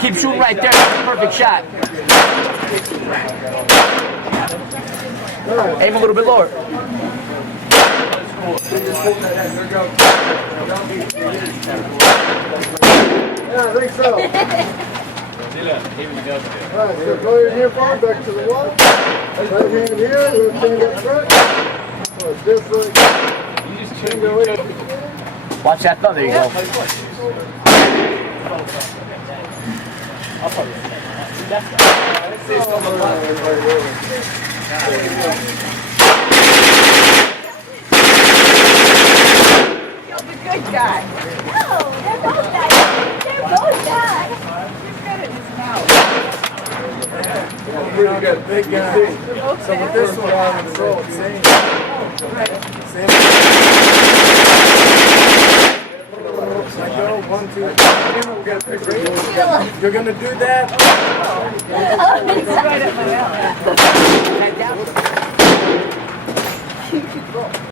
Keep shooting right there. That's a perfect shot. Aim a little bit lower. Yeah, I think so. Alright, so go your hand forward, back to the wall. Right hand here, left hand up front. So it's just like Watch that thumb. There you go. You're the good guy. No, they're both guys. They're both guys. He's good at his mouth. pretty good. Big guy. So with this one, control, same. Same. Let go, 1, 2, 3. You're gonna do that.